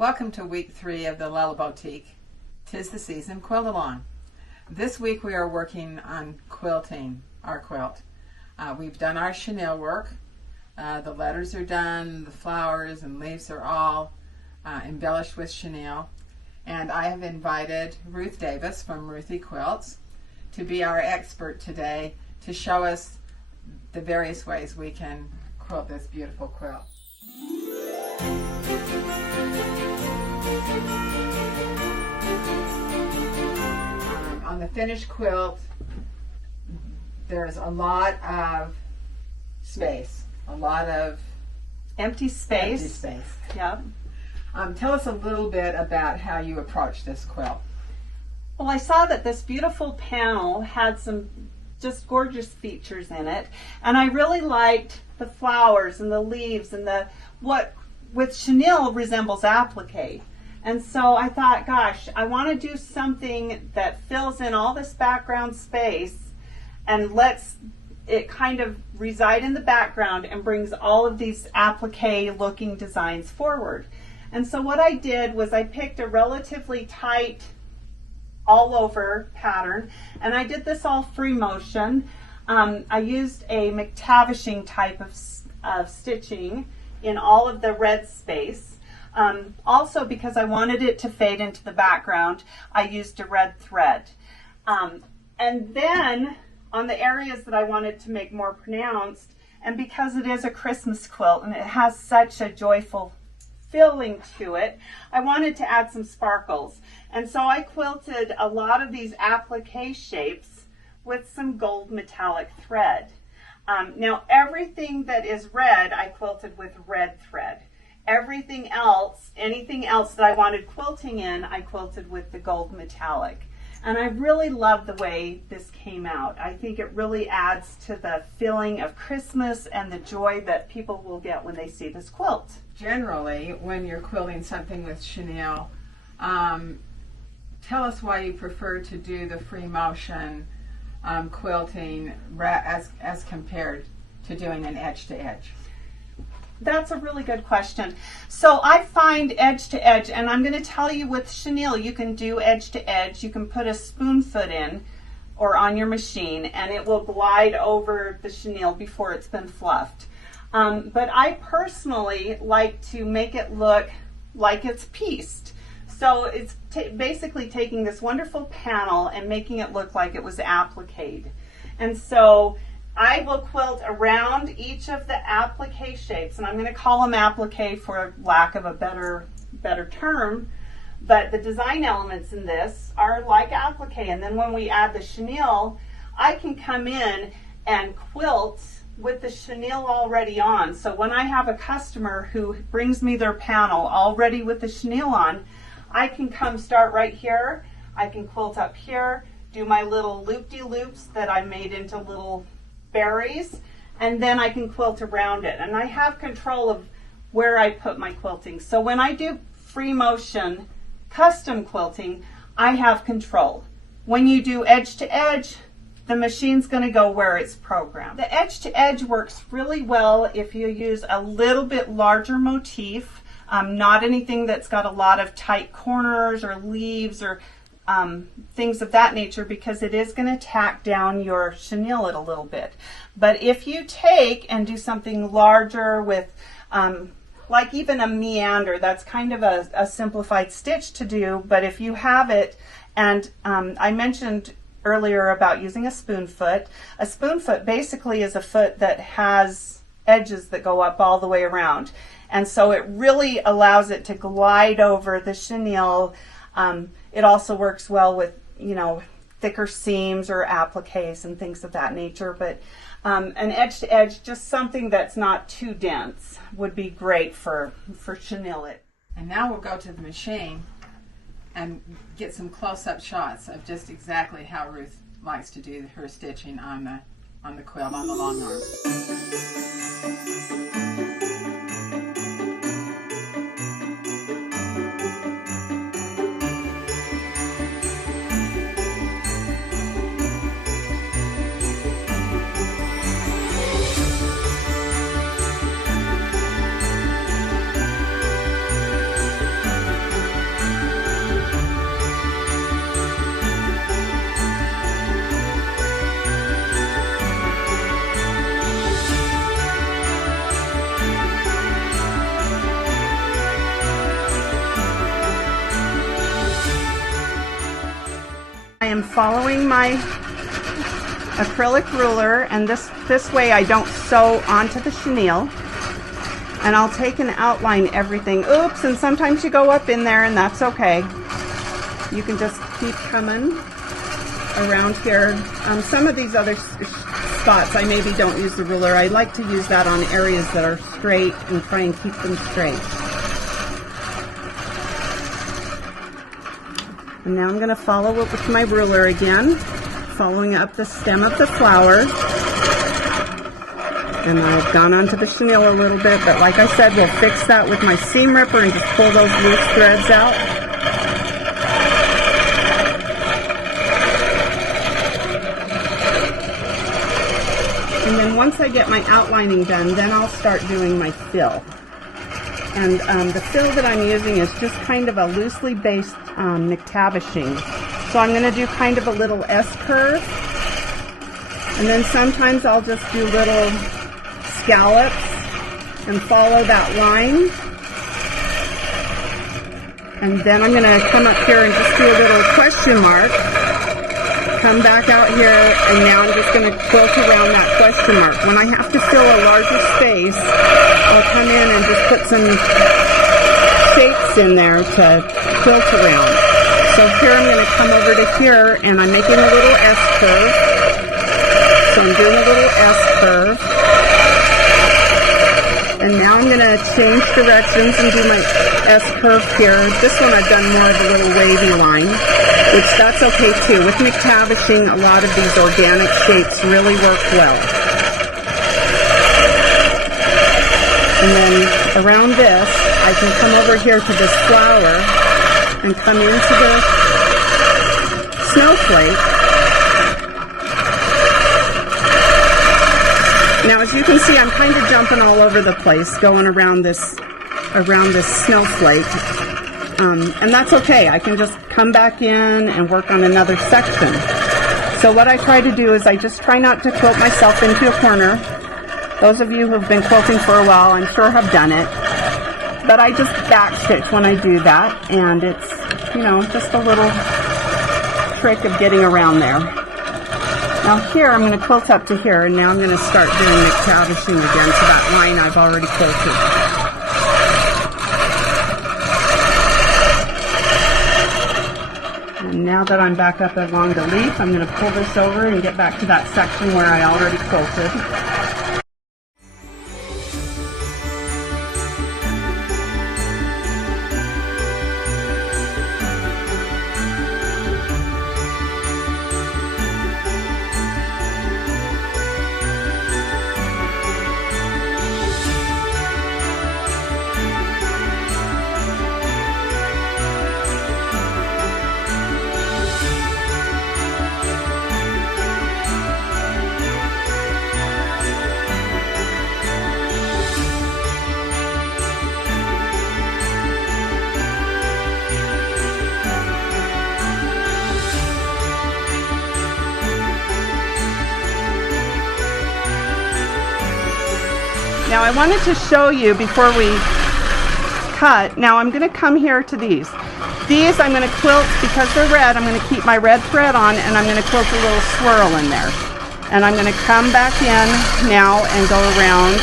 Welcome to week 3 of the Lella Boutique. 'Tis the season quilt along. This week we are working on quilting our quilt. We've done our chenille work. The letters are done, the flowers and leaves are all embellished with chenille. And I have invited Ruth Davis from Ruthie Quilts to be our expert today to show us the various ways we can quilt this beautiful quilt. On the finished quilt, there's a lot of space, a lot of empty space. Yep. Tell us a little bit about how you approach this quilt. Well, I saw that this beautiful panel had some just gorgeous features in it, and I really liked the flowers and the leaves and the what with chenille resembles applique. And so I thought, gosh, I want to do something that fills in all this background space and lets it kind of reside in the background and brings all of these applique looking designs forward. And so what I did was I picked a relatively tight all over pattern, and I did this all free motion. I used a McTavishing type of stitching in all of the red space. Also, because I wanted it to fade into the background, I used a red thread. And then on the areas that I wanted to make more pronounced, and because it is a Christmas quilt and it has such a joyful feeling to it, I wanted to add some sparkles. And so I quilted a lot of these applique shapes with some gold metallic thread. Now everything that is red, I quilted with red thread. Everything else, anything else that I wanted quilting in, I quilted with the gold metallic. And I really love the way this came out. I think it really adds to the feeling of Christmas and the joy that people will get when they see this quilt. Generally, when you're quilting something with chenille, tell us why you prefer to do the free motion quilting as compared to doing an edge to edge. That's a really good question. So I find edge to edge, and I'm going to tell you with chenille, you can do edge to edge. You can put a spoon foot in or on your machine, and it will glide over the chenille before it's been fluffed. But I personally like to make it look like it's pieced. So it's basically taking this wonderful panel and making it look like it was appliqued. And so I will quilt around each of the applique shapes, and I'm going to call them applique for lack of a better term, but the design elements in this are like applique. And then when we add the chenille, I can come in and quilt with the chenille already on. So when I have a customer who brings me their panel already with the chenille on, I can start right here, I can quilt up here, do my little loop-de-loops that I made into little berries, and then I can quilt around it. And I have control of where I put my quilting. So when I do free motion custom quilting, I have control. When you do edge to edge, the machine's going to go where it's programmed. The edge to edge works really well if you use a little bit larger motif, not anything that's got a lot of tight corners or leaves or things of that nature, because it is going to tack down your chenille a little bit. But if you take and do something larger with like even a meander, that's kind of a simplified stitch to do, but if you have it, and I mentioned earlier about using a spoon foot. A spoon foot basically is a foot that has edges that go up all the way around, and so it really allows it to glide over the chenille. It also works well with, thicker seams or appliques and things of that nature. But an edge to edge, just something that's not too dense, would be great for Chenille-It. And now we'll go to the machine and get some close-up shots of just exactly how Ruth likes to do her stitching on the quilt, on the long arm. am following my acrylic ruler, and this way I don't sew onto the chenille. And I'll take and outline everything. Oops, and sometimes you go up in there, and that's okay. You can just keep coming around here. Some of these other spots I maybe don't use the ruler. I like to use that on areas that are straight and try and keep them straight. And now I'm going to follow it with my ruler again, following up the stem of the flower. And I've gone onto the chenille a little bit, but like I said, we'll fix that with my seam ripper and just pull those loose threads out. And then once I get my outlining done, then I'll start doing my fill. And the fill that I'm using is just kind of a loosely based McTavishing. So I'm going to do kind of a little S-curve. And then sometimes I'll just do little scallops and follow that line. And then I'm going to come up here and just do a little question mark. Come back out here, and now I'm just going to quilt around that question mark. When I have to fill a larger space, I'll come in and just put some shapes in there to quilt around. So here I'm going to come over to here, and I'm making a little S-curve. So I'm doing a little S-curve. And now I'm going to change directions and do my S-curve here. This one I've done more of a little wavy line, which that's okay too. With McTavishing, a lot of these organic shapes really work well. And then around this, I can come over here to this flower and come into the snowflake. Now, as you can see, I'm kind of jumping all over the place, going around this snowflake, and that's okay. I can just come back in and work on another section. So what I try to do is I just try not to quilt myself into a corner. Those of you who've been quilting for a while, I'm sure have done it, but I just back stitch when I do that, and it's, you know, just a little trick of getting around there. Now here I'm going to quilt up to here, and now I'm going to start doing McTavishing again to that line I've already quilted. And now that I'm back up along the leaf, I'm going to pull this over and get back to that section where I already quilted. Now I wanted to show you before we cut. Now I'm going to come here to these. These I'm going to quilt because they're red. I'm going to keep my red thread on, and I'm going to quilt a little swirl in there. And I'm going to come back in now and go around.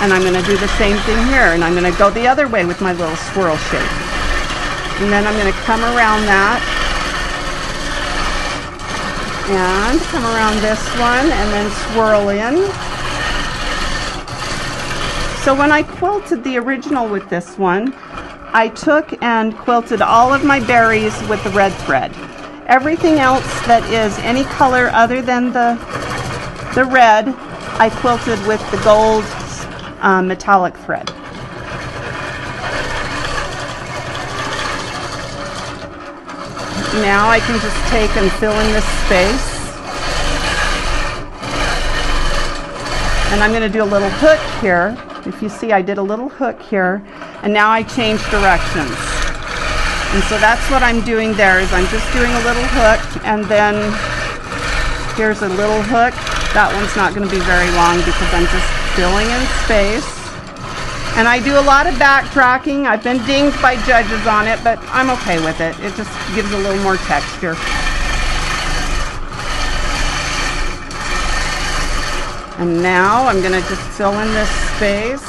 And I'm going to do the same thing here. And I'm going to go the other way with my little swirl shape. And then I'm going to come around that. And come around this one and then swirl in. So when I quilted the original with this one, I took and quilted all of my berries with the red thread. Everything else that is any color other than the red, I quilted with the gold metallic thread. Now I can just take and fill in this space. And I'm going to do a little hook here. If you see, I did a little hook here, and now I change directions. And so that's what I'm doing there, is I'm just doing a little hook, and then here's a little hook. That one's not going to be very long because I'm just filling in space. And I do a lot of backtracking. I've been dinged by judges on it, but I'm okay with it. It just gives a little more texture. And now I'm going to just fill in this space.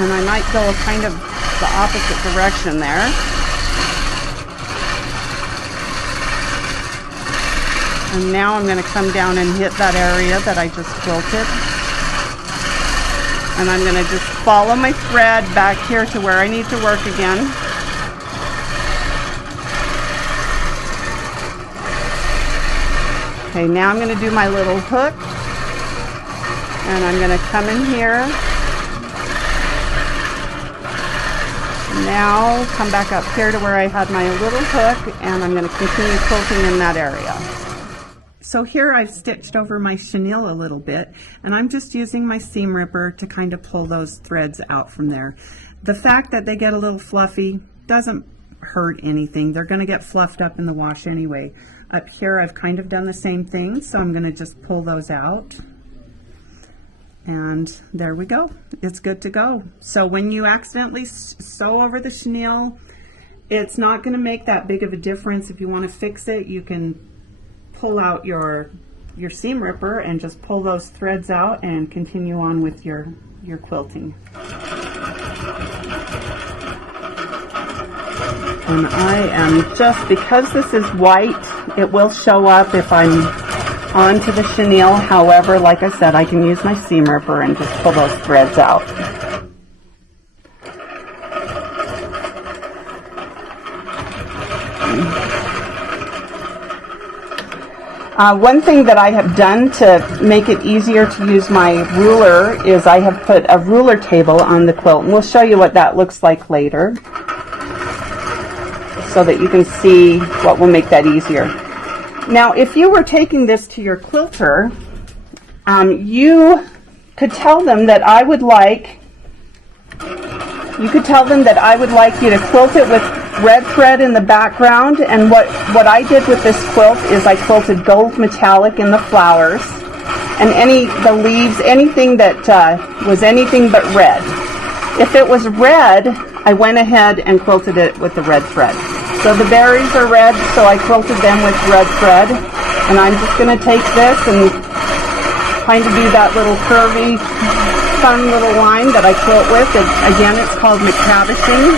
And I might go kind of the opposite direction there. And now I'm going to come down and hit that area that I just quilted. And I'm going to just follow my thread back here to where I need to work again. Okay, now I'm going to do my little hook. And I'm going to come in here. Now come back up here to where I had my little hook, and I'm going to continue quilting in that area. So here I've stitched over my chenille a little bit, and I'm just using my seam ripper to kind of pull those threads out from there. The fact that they get a little fluffy doesn't hurt anything. They're going to get fluffed up in the wash anyway. Up here I've kind of done the same thing, so I'm going to just pull those out. And there we go. It's good to go. So when you accidentally sew over the chenille, it's not going to make that big of a difference. If you want to fix it, you can pull out your seam ripper and just pull those threads out and continue on with your quilting. And I am just, because this is white, it will show up if I'm onto the chenille. However, like I said, I can use my seam ripper and just pull those threads out. One thing that I have done to make it easier to use my ruler is I have put a ruler table on the quilt, and we'll show you what that looks like later so that you can see what will make that easier. Now, if you were taking this to your quilter, you could tell them that I would like you to quilt it with red thread in the background. And what I did with this quilt is I quilted gold metallic in the flowers and the leaves, anything that was anything but red. If it was red, I went ahead and quilted it with the red thread. So the berries are red, so I quilted them with red thread. And I'm just going to take this and kind of do that little curvy, fun little line that I quilt with. Again, it's called McCavishing.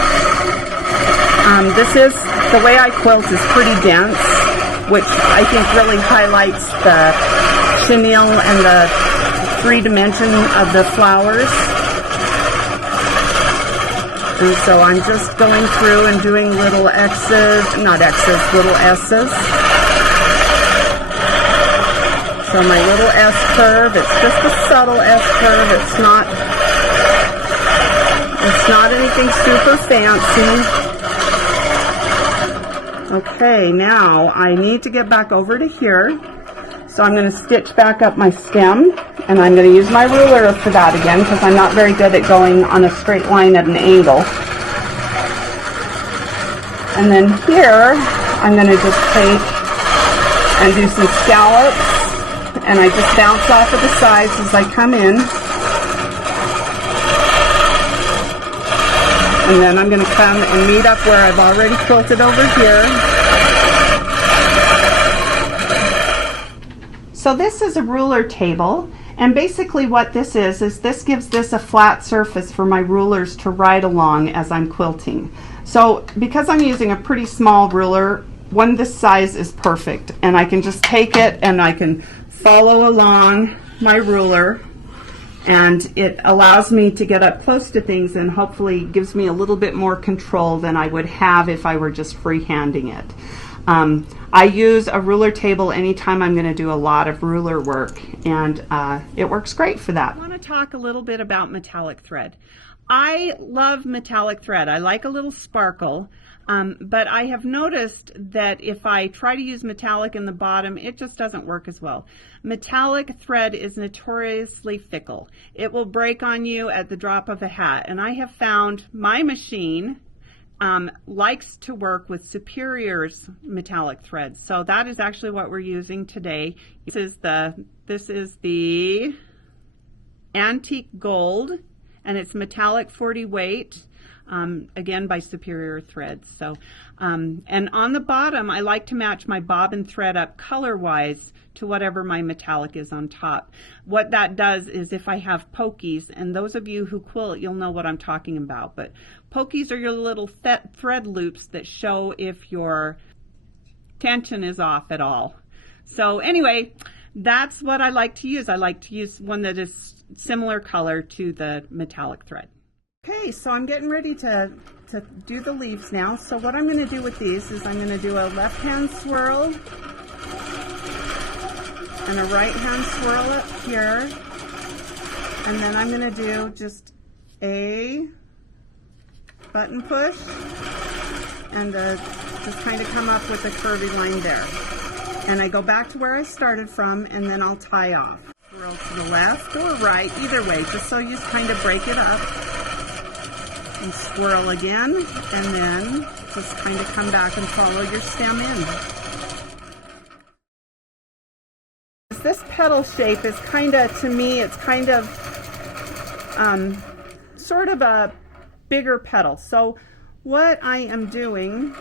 The way I quilt is pretty dense, which I think really highlights the chenille and the 3 dimension of the flowers. And so I'm just going through and doing little X's, not X's, little S's. So my little S curve, it's just a subtle S curve. It's not anything super fancy. Okay, now I need to get back over to here. So I'm going to stitch back up my stem, and I'm going to use my ruler for that again because I'm not very good at going on a straight line at an angle. And then here, I'm going to just take and do some scallops, and I just bounce off of the sides as I come in. And then I'm going to come and meet up where I've already quilted over here. So this is a ruler table, and basically what this is this gives this a flat surface for my rulers to ride along as I'm quilting. So because I'm using a pretty small ruler, one this size is perfect, and I can just take it and I can follow along my ruler, and it allows me to get up close to things and hopefully gives me a little bit more control than I would have if I were just freehanding it. I use a ruler table anytime I'm going to do a lot of ruler work, and it works great for that. I want to talk a little bit about metallic thread. I love metallic thread. I like a little sparkle, but I have noticed that if I try to use metallic in the bottom, it just doesn't work as well. Metallic thread is notoriously fickle. It will break on you at the drop of a hat, and I have found my machine likes to work with Superior's metallic thread. So that is actually what we're using today. This is the antique gold, and it's metallic 40 weight. Again, by Superior Threads. So, and on the bottom, I like to match my bobbin thread up color-wise to whatever my metallic is on top. What that does is if I have pokies, and those of you who quilt, you'll know what I'm talking about, but pokies are your little thread loops that show if your tension is off at all. So anyway, that's what I like to use. I like to use one that is similar color to the metallic thread. Okay, so I'm getting ready to do the leaves now. So what I'm going to do with these is I'm going to do a left hand swirl and a right hand swirl up here. And then I'm going to do just a button push and just kind of come up with a curvy line there. And I go back to where I started from, and then I'll tie off. Swirl to the left or right, either way, just so you kind of break it up. And swirl again, and then just kind of come back and follow your stem in. This petal shape is kind of, to me, it's kind of sort of a bigger petal. So what I am doing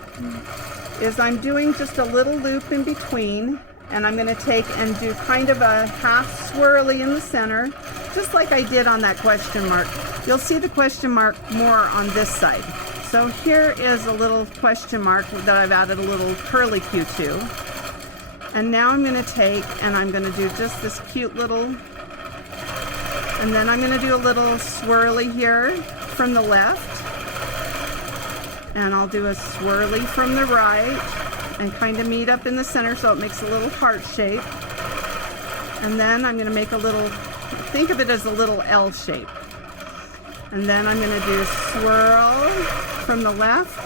is I'm doing just a little loop in between, and I'm going to take and do kind of a half swirly in the center, just like I did on that question mark. You'll see the question mark more on this side. So here is a little question mark that I've added a little curly Q to. And now I'm going to take and I'm going to do just this cute little, and then I'm going to do a little swirly here from the left. And I'll do a swirly from the right and kind of meet up in the center so it makes a little heart shape. And then I'm going to make a little, think of it as a little L shape. And then I'm going to do swirl from the left,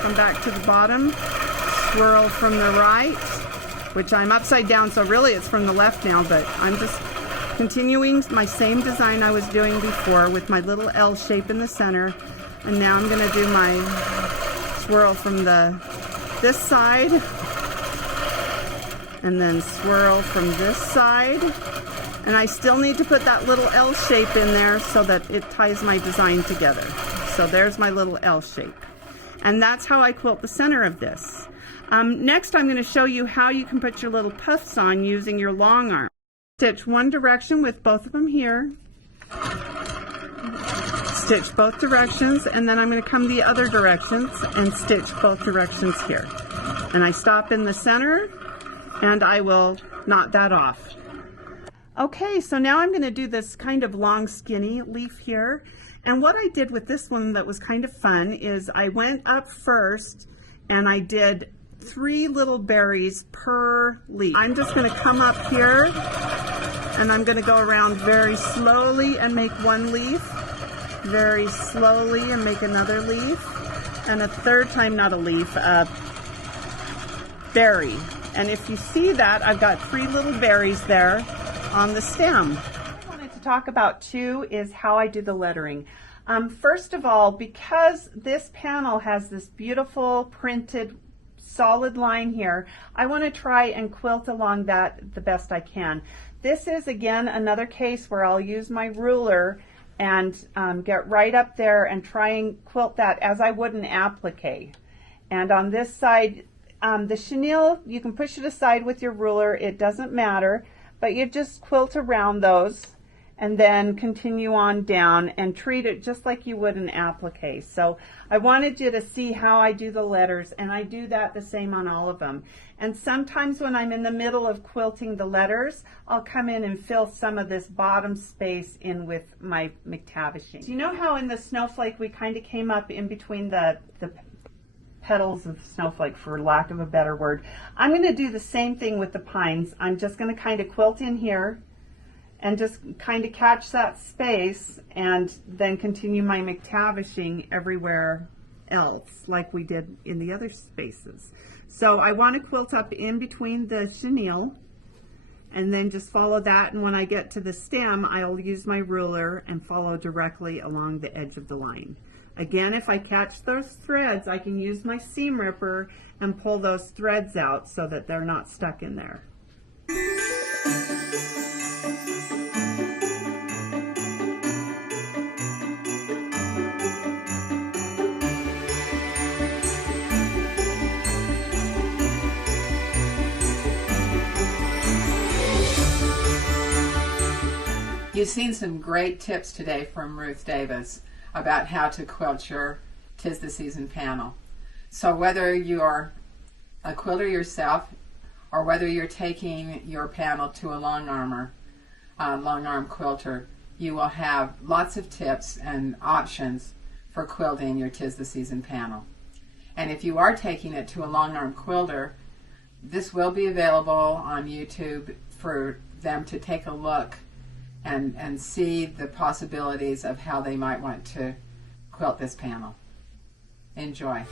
come back to the bottom, swirl from the right, which I'm upside down, so really it's from the left now, but I'm just continuing my same design I was doing before with my little L shape in the center. And now I'm going to do my swirl from this side, and then swirl from this side. And I still need to put that little L shape in there so that it ties my design together. So there's my little L shape. And that's how I quilt the center of this. Next, I'm going to show you how you can put your little puffs on using your long arm. Stitch one direction with both of them here. Stitch both directions, and then I'm going to come the other directions and stitch both directions here. And I stop in the center, and I will knot that off. Okay, so now I'm going to do this kind of long skinny leaf here. And what I did with this one that was kind of fun is I went up first and I did 3 little berries per leaf. I'm just going to come up here and I'm going to go around very slowly and make one leaf, very slowly and make another leaf, and a third time, not a leaf, a berry. And if you see that, I've got 3 little berries there on the stem. What I wanted to talk about too is how I do the lettering. First of all, because this panel has this beautiful printed solid line here, I want to try and quilt along that the best I can. This is again another case where I'll use my ruler and get right up there and try and quilt that as I would an applique. And on this side, the chenille, you can push it aside with your ruler, it doesn't matter, but you just quilt around those and then continue on down and treat it just like you would an applique. So I wanted you to see how I do the letters, and I do that the same on all of them. And sometimes when I'm in the middle of quilting the letters, I'll come in and fill some of this bottom space in with my McTavishing. You know how in the snowflake we kind of came up in between the petals of snowflake, for lack of a better word. I'm going to do the same thing with the pines. I'm just going to kind of quilt in here and just kind of catch that space and then continue my McTavishing everywhere else like we did in the other spaces. So I want to quilt up in between the chenille and then just follow that, and when I get to the stem, I'll use my ruler and follow directly along the edge of the line. Again, if I catch those threads, I can use my seam ripper and pull those threads out so that they're not stuck in there. You've seen some great tips today from Ruth Davis about how to quilt your 'Tis the Season panel. So whether you're a quilter yourself or whether you're taking your panel to a long arm quilter, you will have lots of tips and options for quilting your 'Tis the Season panel. And if you are taking it to a long arm quilter, this will be available on YouTube for them to take a look and see the possibilities of how they might want to quilt this panel. Enjoy.